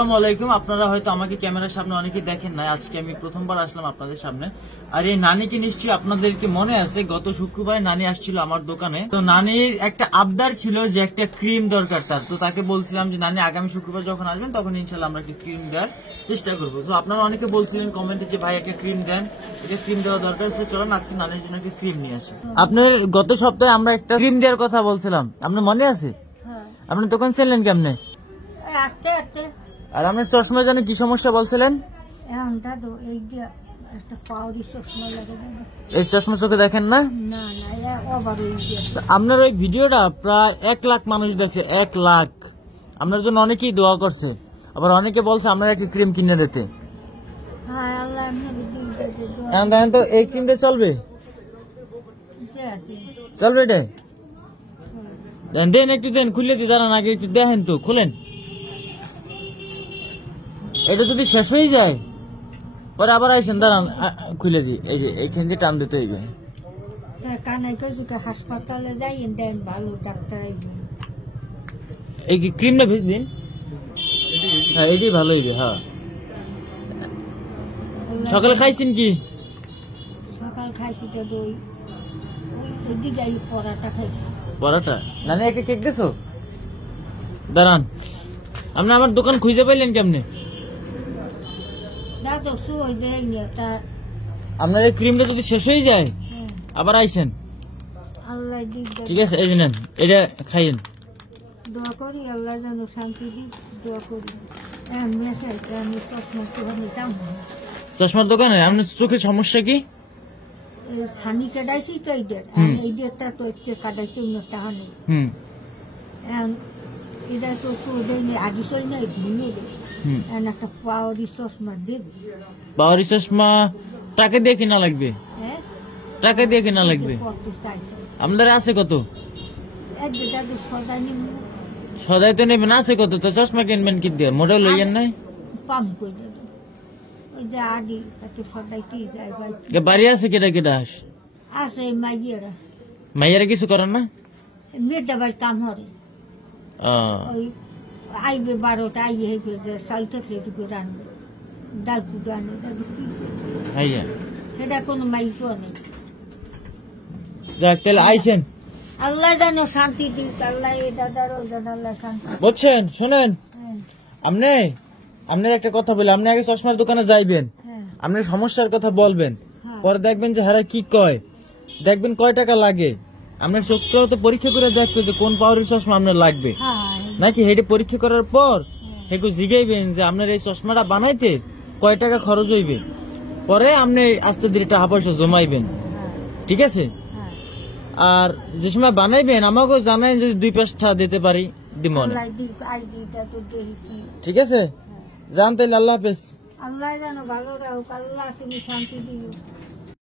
আসসালামু আলাইকুম। আপনারা হয়তো আমাকে ক্যামেরার সামনে অনেকেই দেখেন না, আজকে আমি প্রথমবার আসলাম আপনাদের সামনে। আর এই নানিকে নিশ্চয়ই আপনাদেরকে মনে আছে, গত শুক্রবারে নানি আসছিল আমার দোকানে। তো নানির একটা আবদার ছিল যে একটা ক্রিম দরকার তার, তো তাকে বলছিলাম যে নানি আগামী শুক্রবার যখন আসবেন তখন ইনশাল্লাহ আমরা একটা ক্রিম দেওয়ার চেষ্টা করবো। তো আপনারা অনেকে বলছিলেন কমেন্টে যে ভাই একটা ক্রিম দেন, এটা ক্রিম দেওয়া দরকার। সে চলেন আজকে নানির জন্য একটা ক্রিম নিয়ে আসি। আপনার গত সপ্তাহে আমরা একটা ক্রিম দেওয়ার কথা বলছিলাম, আপনার মনে আছে? আপনার দোকান ছিলেন কেমনে? আর আপনার চশমার জন্য কি সমস্যা বলছিলেন? এই চশমা চোখে দেখেন না? আপনার ওই ভিডিওটা প্রায় 1 লাখ মানুষ দেখছে, 1 লাখ। আপনার জন্য অনেকেই দোয়া করছে, আবার অনেকে বলছে আপনার একটা ক্রিম কিনে দিতে। তো এই ক্রিমটা চলবে? চলবে এটা? দেন একটু দেন, খুলে দিয়ে দাঁড়ান, আগে একটু দেখেন তো, খুলেন। এটা যদি শেষ হয়ে যায় পরে আবার আইসেন, দাঁড়ান খুলে দিই। এই যে এইখান দিয়ে টান দিতে হইবে। হাসপাতালে যাই দেন, ভালো ডাক্তার। এই ক্রিমটা ভেজ দিন। হ্যাঁ এটাই ভালো হইবে। হ্যাঁ সকালে খাইছেন কি? সকাল খাইছি তো দই, ওইদিকে পরাটা খাইছি। পরাটা? নানি একটা কেক দিছো? দাঁড়ান, আপনি আমার দোকান খুঁজে পাইলেন কেমনে? আপনার এই ক্রিমটা যদি শেষ হয়ে যায় আবার আইসেন, ঠিক আছে? এই যে নেন, এটা খাইয়েন। দোয়া করি আল্লাহ যেন শান্তি দিই, দোয়া করি। চশমার দোকানে আপনার চোখের সমস্যা কি? ছানি কাটাইছি তো, এই ডেটটা তো একটু কাটাইছি, টাকা নেই। এটা তো আগে চল নাই, ঘুমিয়ে একটা পাওয়ারি চশমা দেবে। পাওয়ারি চশমা টাকা দিয়ে কিনা লাগবে? টাকা দিয়ে কিনা লাগবে? আপনার আছে কত? সদাই তো নেবেন, আছে কত? তো চশমা কিনবেন কি দিয়ে? মডেল লইয়েন নাই? বাড়ি আছে কেটা কেটা? আছে মাইয়েরা। মাইয়েরা কিছু করেন না? মেয়েটা বাড়ি কাম হরে, আইবে 12টা আইয়ে হইবে যে চাল থাকলে এটুকু রানবে, ডাল কুটো আনে, সেটা কোনো মাইকও নেই। তাহলে আইসেন, আল্লাহ জানো শান্তি দিক, আল্লাহ আল্লাহ শান্তি। বুঝছেন? শোনেন, আপনার একটা কথা বলে, আপনি আগে চশমার দোকানে যাইবেন, আপনার সমস্যার কথা বলবেন, পরে দেখবেন যে হারা কি কয়, দেখবেন কয় টাকা লাগে। আপনার সত্যি তো পরীক্ষা করে দেখতে যে কোন পাওয়ারের চশমা আপনার লাগবে নাকি, হেঁটে পরীক্ষা করার পর একটু জিগাইবেন যে আপনার এই চশমাটা বানাইতে কয় টাকা খরচ হইবে, পরে আপনি আস্তে ধীরে টাকা পয়সা জমাইবেন, ঠিক আছে? আর যে সময় বানাইবেন আমাকে জানাই, যদি 2 পয়সা দিতে পারি দিব, ঠিক আছে? জান তাইলে, আল্লাহ হাফেজ। আল্লাহ জানো ভালো রাখো, আল্লাহ তুমি শান্তি দিও।